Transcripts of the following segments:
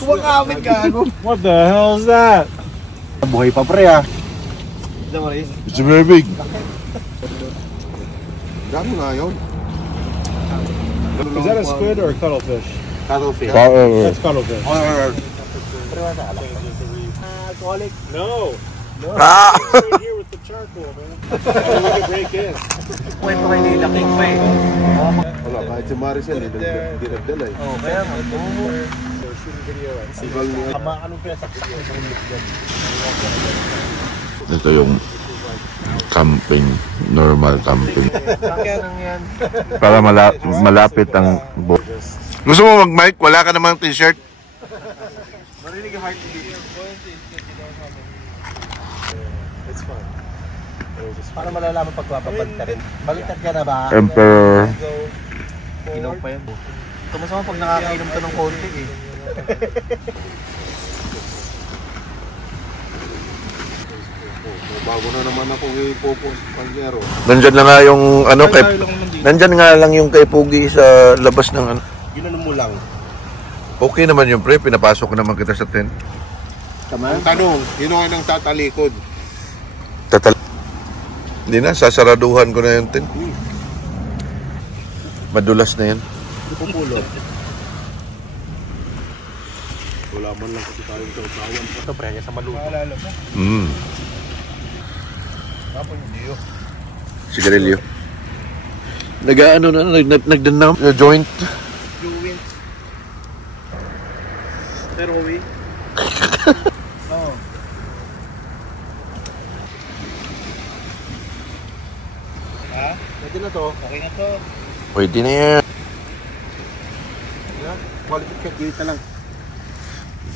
Huwag amin gago. What the hell is that? Buhay pa pre ah. It's very big. Dami nga yun. Is that a squid or a cuttlefish? Cuttlefish. That's cuttlefish. Alcoholic? No. No. Ah! Right here with the charcoal, man. We can break in. Kwento kayo nila king pa eh. Wala, kahit si Maricel, di nagdala eh. Oo, kaya nga. They're shooting video at Sigal niya. Anong pinasakit mo sa ulit? Ito yung camping, normal camping. Kaya nang yan. Para malapit ang boat. Gusto mo mag-mic? Wala ka namang t-shirt? Marinig yung heartbeat. It's fun. Paano malalaman pagpapapad ka rin? Baliktad ka na ba? Emperor. Ilaw pa yun. Tumasama pag nakakainom to ng konti eh. Bago na naman ako ipopos panyero. Nandyan na nga yung ano kay nandyan nga lang yung kay Pugi sa labas ng ano. Ginanon mo lang. Okay naman yung pre, pinapasok naman kita sa tent. Ang tanong, yun ang nang tatalikod. Hindi na, sasaraduhan ko na yung tent. Madulas na yan. Pupulo. Wala man lang kasi tayong sausawan. Ito pre, sa maluto. Maalala mo? Tapos hindi yun. Sigarilyo. Nag-ano na, nagdanam. Joint. Juwins. Pero uwi. Oo. Ha? Pwede na to. Okay na to. Pwede na yan. Quality check dito lang.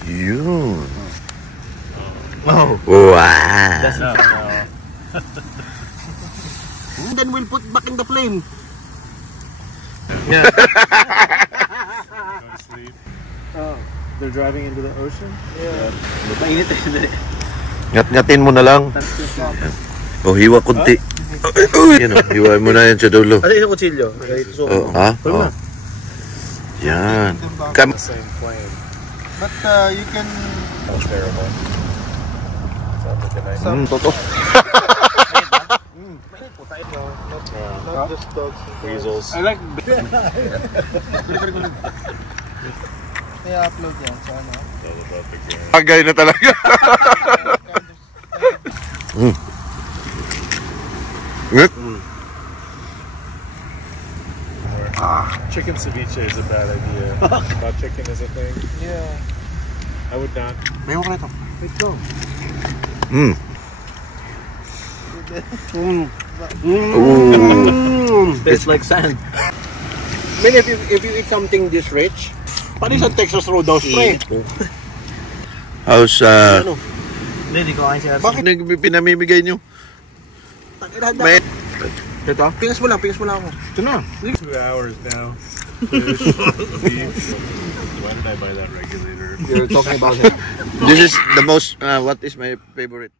Yun. Wow. Wow. That's enough now. And then we'll put back in the flame. Yeah. Oh, they're driving into the ocean? Yeah. Mainit eh. Ngat-ngatin mo na lang. O, hiwa kunti. Yan o, hiwa mo na yan sa dulo. Ano yung kutsilyo? Oh, ha? Oh. Yan. Kam Same plane. But you can... That was terrible. Sounds like a nice... Toto. Not just dogs. Weasels. I like... I-upload yan sa ano. Agay na talaga. Chicken ceviche is a bad idea. About chicken is a thing. Yeah. I would not. May mo ito. Ito. Tastes like sand. I mean, if you eat something this rich, paano sa Texas Roadhouse, pre? How's, Hindi ko kain siya. bakit pinamimigay nyo? May... Ito? Pingas mo lang ako. Ito na. 2 hours now. Fish, beef. Why did I buy that regulator? You're talking about it. This is the most, what is my favorite?